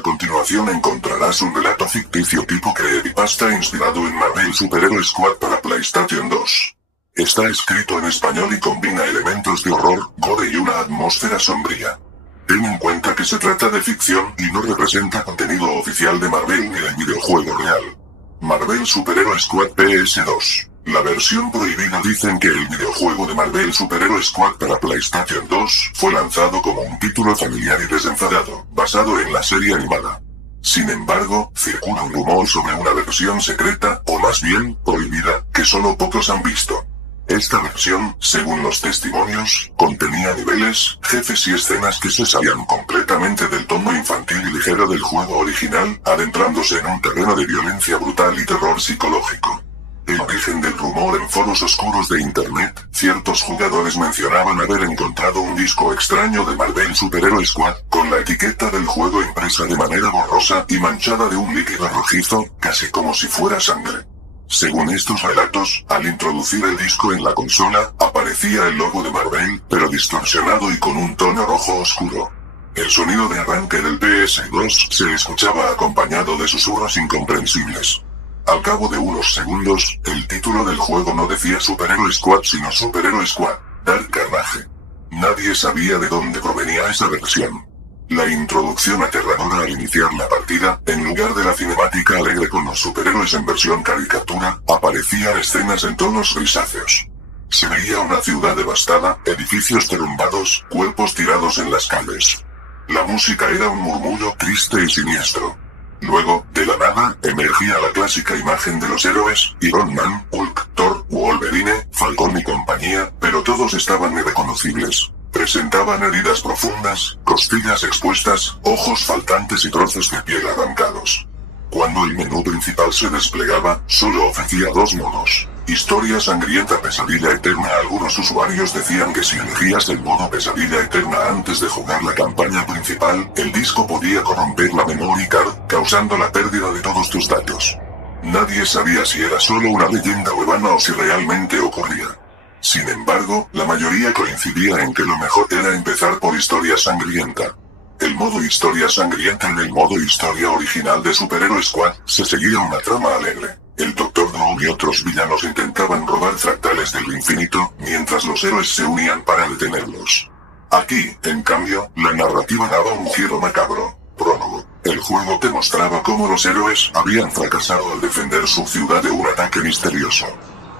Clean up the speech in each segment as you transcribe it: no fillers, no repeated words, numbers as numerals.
A continuación encontrarás un relato ficticio tipo creepypasta inspirado en Marvel Super-Hero Squad para PlayStation 2. Está escrito en español y combina elementos de horror, gore y una atmósfera sombría. Ten en cuenta que se trata de ficción y no representa contenido oficial de Marvel ni del videojuego real. Marvel Super-Hero Squad PS2. La versión prohibida. Dicen que el videojuego de Marvel Super-Hero Squad para PlayStation 2 fue lanzado como un título familiar y desenfadado, basado en la serie animada. Sin embargo, circula un rumor sobre una versión secreta, o más bien, prohibida, que solo pocos han visto. Esta versión, según los testimonios, contenía niveles, jefes y escenas que se salían completamente del tono infantil y ligero del juego original, adentrándose en un terreno de violencia brutal y terror psicológico. El origen del rumor. En foros oscuros de internet, ciertos jugadores mencionaban haber encontrado un disco extraño de Marvel Super-Hero Squad, con la etiqueta del juego impresa de manera borrosa y manchada de un líquido rojizo, casi como si fuera sangre. Según estos relatos, al introducir el disco en la consola, aparecía el logo de Marvel, pero distorsionado y con un tono rojo oscuro. El sonido de arranque del PS2 se escuchaba acompañado de susurros incomprensibles. Al cabo de unos segundos, el título del juego no decía Super-Hero Squad sino Super-Hero Squad, Dark Carnage. Nadie sabía de dónde provenía esa versión. La introducción aterradora al iniciar la partida, en lugar de la cinemática alegre con los superhéroes en versión caricatura, aparecían escenas en tonos grisáceos. Se veía una ciudad devastada, edificios derrumbados, cuerpos tirados en las calles. La música era un murmullo triste y siniestro. Luego, de la nada, emergía la clásica imagen de los héroes, Iron Man, Hulk, Thor, Wolverine, Falcon y compañía, pero todos estaban irreconocibles. Presentaban heridas profundas, costillas expuestas, ojos faltantes y trozos de piel arrancados. Cuando el menú principal se desplegaba, solo ofrecía dos modos. Historia sangrienta, pesadilla eterna. Algunos usuarios decían que si elegías el modo pesadilla eterna antes de jugar la campaña principal, el disco podía corromper la memory card, causando la pérdida de todos tus datos. Nadie sabía si era solo una leyenda urbana o si realmente ocurría. Sin embargo, la mayoría coincidía en que lo mejor era empezar por historia sangrienta. El modo historia sangrienta. En el modo historia original de Super-Hero Squad, se seguía una trama alegre. El Dr. Doom y otros villanos intentaban robar fractales del infinito, mientras los héroes se unían para detenerlos. Aquí, en cambio, la narrativa daba un giro macabro. Prólogo. El juego te mostraba cómo los héroes habían fracasado al defender su ciudad de un ataque misterioso.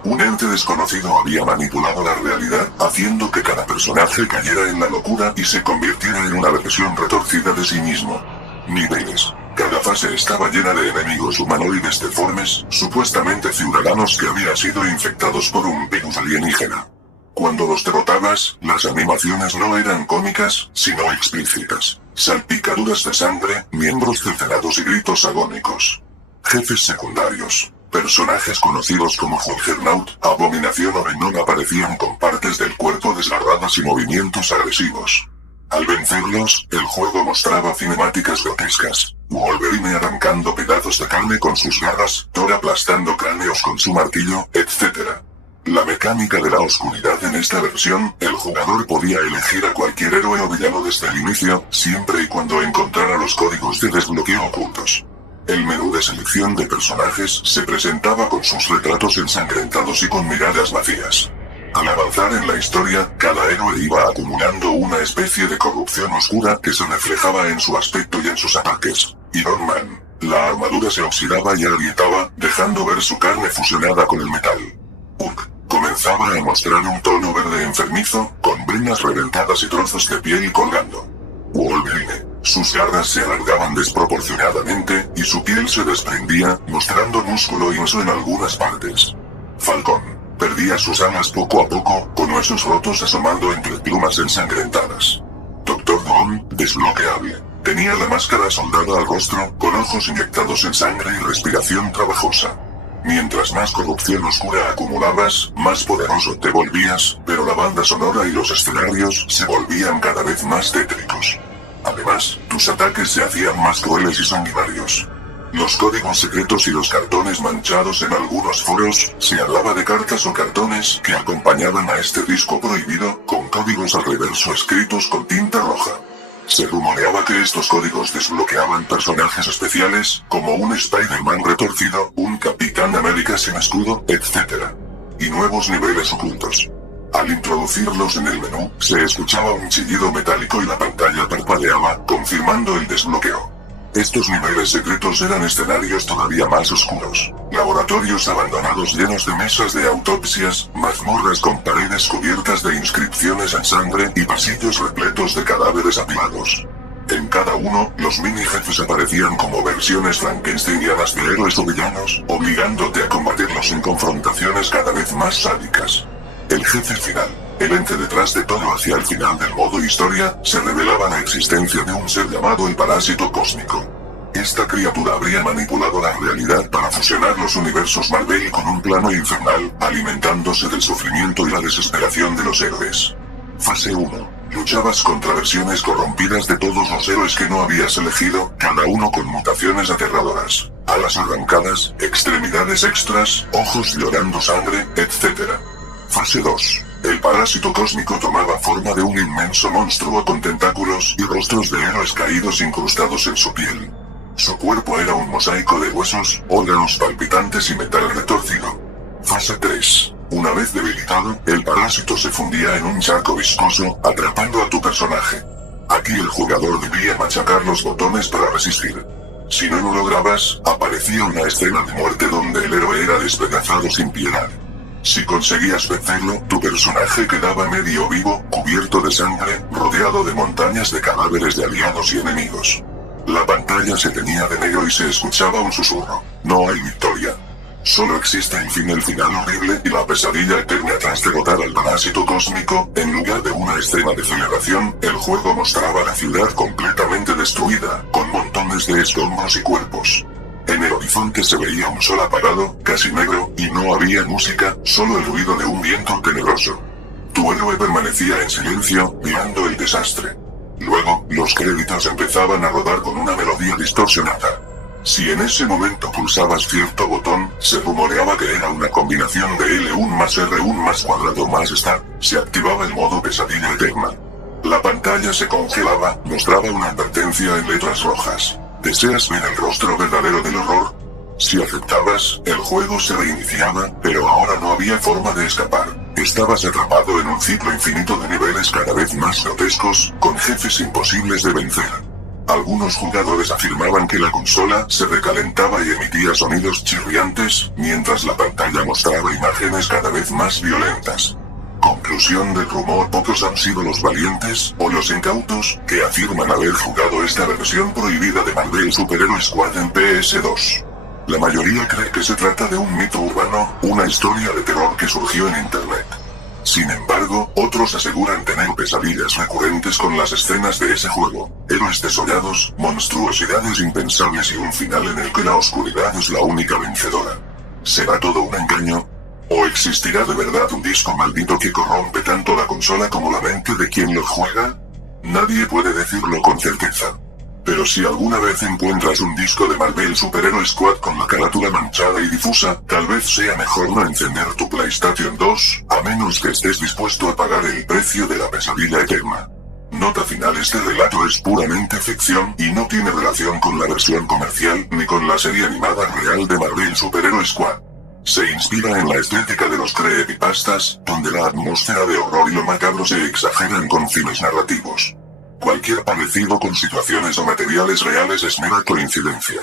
Un ente desconocido había manipulado la realidad, haciendo que cada personaje cayera en la locura y se convirtiera en una versión retorcida de sí mismo. Niveles. Cada fase estaba llena de enemigos humanoides deformes, supuestamente ciudadanos que habían sido infectados por un virus alienígena. Cuando los derrotabas, las animaciones no eran cómicas, sino explícitas. Salpicaduras de sangre, miembros cercenados y gritos agónicos. Jefes secundarios. Personajes conocidos como Juggernaut, Abominación o Venom aparecían con partes del cuerpo desgarradas y movimientos agresivos. Al vencerlos, el juego mostraba cinemáticas grotescas. Wolverine arrancando pedazos de carne con sus garras, Thor aplastando cráneos con su martillo, etc. La mecánica de la oscuridad. En esta versión, el jugador podía elegir a cualquier héroe o villano desde el inicio, siempre y cuando encontrara los códigos de desbloqueo ocultos. El menú de selección de personajes se presentaba con sus retratos ensangrentados y con miradas vacías. Al avanzar en la historia, cada héroe iba acumulando una especie de corrupción oscura que se reflejaba en su aspecto y en sus ataques. Iron Man. La armadura se oxidaba y agrietaba, dejando ver su carne fusionada con el metal. Hulk. Comenzaba a mostrar un tono verde enfermizo, con venas reventadas y trozos de piel colgando. Wolverine. Sus garras se alargaban desproporcionadamente, y su piel se desprendía, mostrando músculo y hueso en algunas partes. Falcon. Perdía sus alas poco a poco, con huesos rotos asomando entre plumas ensangrentadas. Dr. Doom, desbloqueable. Tenía la máscara soldada al rostro, con ojos inyectados en sangre y respiración trabajosa. Mientras más corrupción oscura acumulabas, más poderoso te volvías, pero la banda sonora y los escenarios se volvían cada vez más tétricos. Además, tus ataques se hacían más crueles y sanguinarios. Los códigos secretos y los cartones manchados. En algunos foros, se hablaba de cartas o cartones que acompañaban a este disco prohibido, con códigos al reverso escritos con tinta roja. Se rumoreaba que estos códigos desbloqueaban personajes especiales, como un Spider-Man retorcido, un Capitán América sin escudo, etc. Y nuevos niveles ocultos. Al introducirlos en el menú, se escuchaba un chillido metálico y la pantalla parpadeaba, confirmando el desbloqueo. Estos niveles secretos eran escenarios todavía más oscuros. Laboratorios abandonados llenos de mesas de autopsias, mazmorras con paredes cubiertas de inscripciones en sangre y pasillos repletos de cadáveres apilados. En cada uno, los mini jefes aparecían como versiones frankensteinianas de héroes o villanos, obligándote a combatirlos en confrontaciones cada vez más sádicas. El jefe final, el ente detrás de todo hacia el final del modo historia, se revelaba la existencia de un ser llamado el Parásito Cósmico. Esta criatura habría manipulado la realidad para fusionar los universos Marvel con un plano infernal, alimentándose del sufrimiento y la desesperación de los héroes. Fase 1. Luchabas contra versiones corrompidas de todos los héroes que no habías elegido, cada uno con mutaciones aterradoras. Alas arrancadas, extremidades extras, ojos llorando sangre, etc. Fase 2. El parásito cósmico tomaba forma de un inmenso monstruo con tentáculos y rostros de héroes caídos incrustados en su piel. Su cuerpo era un mosaico de huesos, órganos palpitantes y metal retorcido. Fase 3. Una vez debilitado, el parásito se fundía en un charco viscoso, atrapando a tu personaje. Aquí el jugador debía machacar los botones para resistir. Si no lo lograbas, aparecía una escena de muerte donde el héroe era despedazado sin piedad. Si conseguías vencerlo, tu personaje quedaba medio vivo, cubierto de sangre, rodeado de montañas de cadáveres de aliados y enemigos. La pantalla se teñía de negro y se escuchaba un susurro. No hay victoria. Solo existe el final horrible y la pesadilla eterna tras derrotar al parásito cósmico. En lugar de una escena de celebración, el juego mostraba la ciudad completamente destruida, con montones de escombros y cuerpos. En el horizonte se veía un sol apagado, casi negro, y no había música, solo el ruido de un viento tenebroso. Tu héroe permanecía en silencio, mirando el desastre. Luego, los créditos empezaban a rodar con una melodía distorsionada. Si en ese momento pulsabas cierto botón, se rumoreaba que era una combinación de L1 más R1 más cuadrado más Start, se activaba el modo pesadilla eterna. La pantalla se congelaba, mostraba una advertencia en letras rojas. ¿Deseas ver el rostro verdadero del horror? Si aceptabas, el juego se reiniciaba, pero ahora no había forma de escapar. Estabas atrapado en un ciclo infinito de niveles cada vez más grotescos, con jefes imposibles de vencer. Algunos jugadores afirmaban que la consola se recalentaba y emitía sonidos chirriantes, mientras la pantalla mostraba imágenes cada vez más violentas. Conclusión del rumor: pocos han sido los valientes, o los incautos, que afirman haber jugado esta versión prohibida de Marvel Super-Hero Squad en PS2. La mayoría cree que se trata de un mito urbano, una historia de terror que surgió en internet. Sin embargo, otros aseguran tener pesadillas recurrentes con las escenas de ese juego, héroes desollados, monstruosidades impensables y un final en el que la oscuridad es la única vencedora. ¿Será todo un engaño? ¿O existirá de verdad un disco maldito que corrompe tanto la consola como la mente de quien lo juega? Nadie puede decirlo con certeza. Pero si alguna vez encuentras un disco de Marvel Super-Hero Squad con la carátula manchada y difusa, tal vez sea mejor no encender tu PlayStation 2, a menos que estés dispuesto a pagar el precio de la pesadilla eterna. Nota final: este relato es puramente ficción y no tiene relación con la versión comercial ni con la serie animada real de Marvel Super-Hero Squad. Se inspira en la estética de los creepypastas, donde la atmósfera de horror y lo macabro se exageran con fines narrativos. Cualquier parecido con situaciones o materiales reales es mera coincidencia.